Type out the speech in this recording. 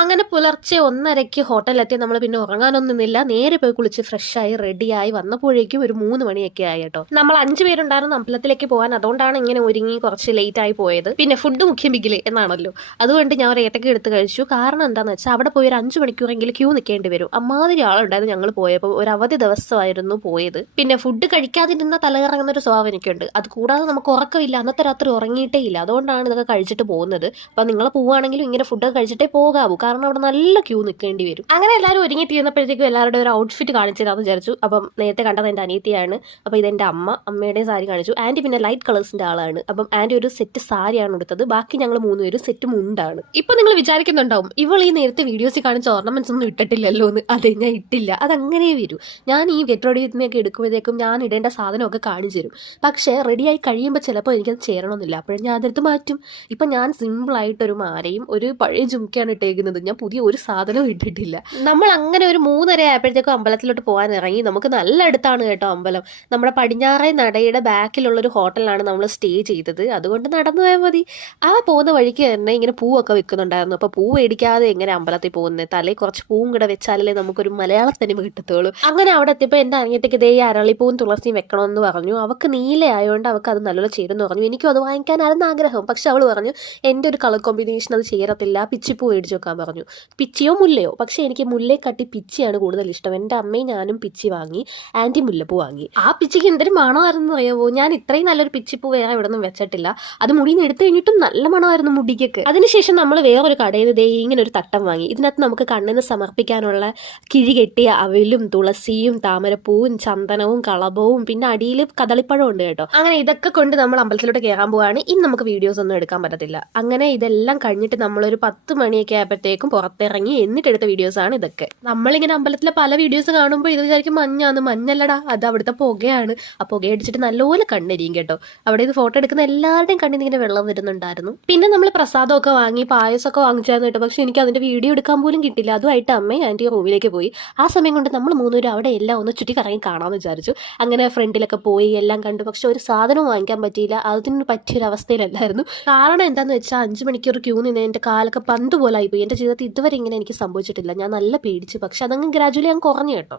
അങ്ങനെ പുലർച്ചെ 1:30 ഹോട്ടലിലെത്തി. നമ്മൾ പിന്നെ ഉറങ്ങാനൊന്നും നിന്നില്ല. നേരെ പോയി കുളിച്ച് ഫ്രഷായി റെഡിയായി വന്നപ്പോഴേക്കും ഒരു 3 മണിയൊക്കെ ആയി കേട്ടോ. നമ്മൾ 5 പേരുണ്ടായിരുന്നു അമ്പലത്തിലേക്ക് പോകാൻ. അതുകൊണ്ടാണ് ഇങ്ങനെ ഒരുങ്ങി കുറച്ച് ലേറ്റ് ആയി പോയത്. പിന്നെ ഫുഡ് മുഖ്യം ബിഗില് എന്നാണല്ലോ, അതുകൊണ്ട് ഞാൻ ഒരു ഏത്തക്ക എടുത്ത് കഴിച്ചു. കാരണം എന്താണെന്ന് വെച്ചാൽ അവിടെ പോയി ഒരു 5 മണിക്കൂറെങ്കിലും ക്യൂ നിൽക്കേണ്ടി വരും. അമ്മാതിരി ആളുണ്ടായിരുന്നു ഞങ്ങൾ പോയപ്പോൾ. ഒരു അവധി ദിവസമായിരുന്നു പോയത്. പിന്നെ ഫുഡ് കഴിക്കാതിരുന്ന തലകറങ്ങുന്ന ഒരു സ്വഭാവം എനിക്കുണ്ട്. അത് കൂടാതെ നമുക്ക് ഉറക്കമില്ല, അന്നത്തെ രാത്രി ഉറങ്ങിയിട്ടേ ഇല്ല. അതുകൊണ്ടാണ് ഇതൊക്കെ കഴിച്ചിട്ട് പോകുന്നത്. അപ്പം നിങ്ങൾ പോവുകയാണെങ്കിലും ഇങ്ങനെ ഫുഡൊക്കെ കഴിച്ചിട്ടേ പോകാവൂ, കാരണം അവിടെ നല്ല ക്യൂ നിൽക്കേണ്ടി വരും. അങ്ങനെ എല്ലാവരും ഒരുങ്ങി തീർന്നപ്പോഴത്തേക്കും എല്ലാവരുടെ ഒരു ഔട്ട്ഫിറ്റ് കാണിച്ചു തരാമെന്ന് വിചാരിച്ചു. അപ്പം നേരത്തെ കണ്ടത് എൻ്റെ അനിയത്തിയാണ്. അപ്പോൾ ഇതെൻ്റെ അമ്മയുടെ സാരി കാണിച്ചു. ആൻറ്റി പിന്നെ ലൈറ്റ് കളേഴ്സിൻ്റെ ആളാണ്. അപ്പം ആൻറ്റി ഒരു സെറ്റ് സാരിയാണ് എടുത്തത്. ബാക്കി ഞങ്ങൾ 3 പേരും സെറ്റ് മുണ്ടാണ്. ഇപ്പം നിങ്ങൾ വിചാരിക്കുന്നുണ്ടാവും, ഇവൾ ഈ നേരത്തെ വീഡിയോസിൽ കാണിച്ച ഓർണമെന്റ്സ് ഒന്നും ഇട്ടിട്ടില്ലല്ലോ എന്ന്. അതെ, ഞാൻ ഇട്ടില്ല. അതങ്ങനെ വരും. ഞാൻ ഈ ഗെറ്റ് റെഡി വിത്ത് എടുക്കുമ്പോഴത്തേക്കും ഞാൻ ഇടേണ്ട സാധനമൊക്കെ കാണിച്ചു തരും. പക്ഷേ റെഡിയായി കഴിയുമ്പോൾ ചിലപ്പോൾ എനിക്കത് ചേരണമെന്നില്ല. അപ്പോഴും ഞാൻ അതെടുത്ത് മാറ്റും. ഇപ്പം ഞാൻ സിമ്പിളായിട്ടൊരു മാലയും ഒരു പഴയ ജുംക്കയാണ് ഇട്ടേക്കുന്നത്. ഞാൻ പുതിയ ഒരു സാധനവും ഇട്ടിട്ടില്ല. നമ്മൾ അങ്ങനെ ഒരു 3:30 ആയപ്പോഴത്തേക്കും അമ്പലത്തിലോട്ട് പോകാൻ ഇറങ്ങി. നമുക്ക് നല്ല അടുത്താണ് കേട്ടോ അമ്പലം. നമ്മുടെ പടിഞ്ഞാറേ നടയുടെ ബാക്കിലുള്ളൊരു ഹോട്ടലിലാണ് നമ്മൾ സ്റ്റേ ചെയ്തത്. അതുകൊണ്ട് നടന്നു പോയാൽ മതി. ആ പോകുന്ന വഴിക്ക് തന്നെ ഇങ്ങനെ പൂവൊക്കെ വെക്കുന്നുണ്ടായിരുന്നു. അപ്പോൾ പൂ മേടിക്കാതെ എങ്ങനെ അമ്പലത്തിൽ പോകുന്നത്? തലയിൽ കുറച്ച് പൂവും കൂടെ വെച്ചാലേ നമുക്കൊരു മലയാള തനിമ കിട്ടത്തുള്ളൂ. അങ്ങനെ അവിടെ എത്തിയപ്പോൾ എൻ്റെ അനിയത്തേക്ക് ഇതേ അരളിപ്പൂവും തുളസിയും വെക്കണമെന്ന് പറഞ്ഞു. അവൾക്ക് നീല ആയതുകൊണ്ട് അവൾക്ക് അത് നല്ലോണം ചേരുമെന്ന് പറഞ്ഞു. എനിക്കും അത് വാങ്ങിക്കാനായിരുന്നു ആഗ്രഹം. പക്ഷെ അവൾ പറഞ്ഞു എൻ്റെ ഒരു കളർ കോമ്പിനേഷൻ അത് ചേരത്തില്ല, പിച്ചിപ്പൂ മേടിച്ച് വെക്കാൻ പറഞ്ഞു. പിച്ചിയോ മുല്ലയോ? പക്ഷേ എനിക്ക് മുല്ലയെക്കാട്ടി പിച്ചിയാണ് കൂടുതൽ ഇഷ്ടം. എൻ്റെ അമ്മയും ഞാനും പിച്ചി വാങ്ങി, ആൻറ്റി മുല്ലപ്പൂ വാങ്ങി. ആ പിച്ചിക്ക് എന്തൊരു മണമായിരുന്നു അറിയാവോ? ഞാൻ ഇത്രയും നല്ലൊരു പിച്ചിപ്പൂ വേറെ ഇവിടെ നിന്നും വെച്ചിട്ടില്ല. അത് മുടിയിൽ നിന്ന് എടുത്തു കഴിഞ്ഞിട്ടും നല്ല മണമായിരുന്നു മുടിക്കൊക്കെ. അതിനുശേഷം നമ്മൾ വേറൊരു കടയിൽ നിന്ന് ഇങ്ങനെ ഒരു തട്ടം വാങ്ങി. ഇതിനകത്ത് നമുക്ക് കണ്ണിന് സമർപ്പിക്കാനുള്ള കിഴി കെട്ടിയ അവലും തുളസിയും താമരപ്പൂവും ചന്ദനവും കളഭവും പിന്നെ അടിയിൽ കദളിപ്പഴം ഉണ്ട് കേട്ടോ. അങ്ങനെ ഇതൊക്കെ കൊണ്ട് നമ്മൾ അമ്പലത്തിലോട്ട് കയറാൻ പോവാണ്. ഇനി നമുക്ക് വീഡിയോസ് ഒന്നും എടുക്കാൻ പറ്റത്തില്ല. അങ്ങനെ ഇതെല്ലാം കഴിഞ്ഞിട്ട് നമ്മളൊരു 10 മണിയൊക്കെ ആയപ്പോഴത്തേക്കും പുറത്തിറങ്ങി. എന്നിട്ട് എടുത്ത വീഡിയോസാണ് ഇതൊക്കെ. നമ്മളിങ്ങനെ അമ്പലത്തിലെ പല വീഡിയോസ് കാണുമ്പോൾ ഇത് വിചാരിക്കും മഞ്ഞാന്ന്. മഞ്ഞല്ലടാ, അത് അവിടുത്തെ പുകയാണ്. ആ പുക അടിച്ചിട്ട് നല്ലപോലെ കണ്ണിരിക്കും കേട്ടോ. അവിടെ ഇത് ഫോട്ടോ എടുക്കുന്ന എല്ലാവരുടെയും കണ്ണിൽ ഇങ്ങനെ വെള്ളം വരുന്നുണ്ടായിരുന്നു. പിന്നെ നമ്മൾ പ്രസാദമൊക്കെ വാങ്ങി, പായസമൊക്കെ വാങ്ങിച്ചായിരുന്നു കേട്ടോ. പക്ഷെ എനിക്ക് അതിന്റെ വീഡിയോ എടുക്കാൻ പോലും കിട്ടില്ല. അതുമായിട്ട് അമ്മയും ആൻറ്റി റൂമിലേക്ക് പോയി. ആ സമയം കൊണ്ട് നമ്മൾ 3 പേരും അവിടെ എല്ലാം ഒന്ന് ചുറ്റി കറങ്ങി കാണാമെന്ന് വിചാരിച്ചു. അങ്ങനെ ഫ്രണ്ടിലൊക്കെ പോയി എല്ലാം കണ്ടു. പക്ഷെ ഒരു സാധനവും വാങ്ങിക്കാൻ പറ്റിയില്ല. അതിന് പറ്റിയൊരവസ്ഥയിലല്ലായിരുന്നു. കാരണം എന്താണെന്ന് വെച്ചാൽ 5 മണിക്കൂർ ക്യൂ നിന്ന് എൻ്റെ കാലൊക്കെ പന്ത് പോലെ ആയിപ്പോയി. എൻ്റെ ജീവിതത്തിൽ ഇതുവരെ ഇങ്ങനെ എനിക്ക് സംഭവിച്ചിട്ടില്ല. ഞാൻ നല്ല പേടിച്ചു. പക്ഷെ അതങ്ങ് ഗ്രാജുവലി അങ്ങ് കുറഞ്ഞു കേട്ടോ.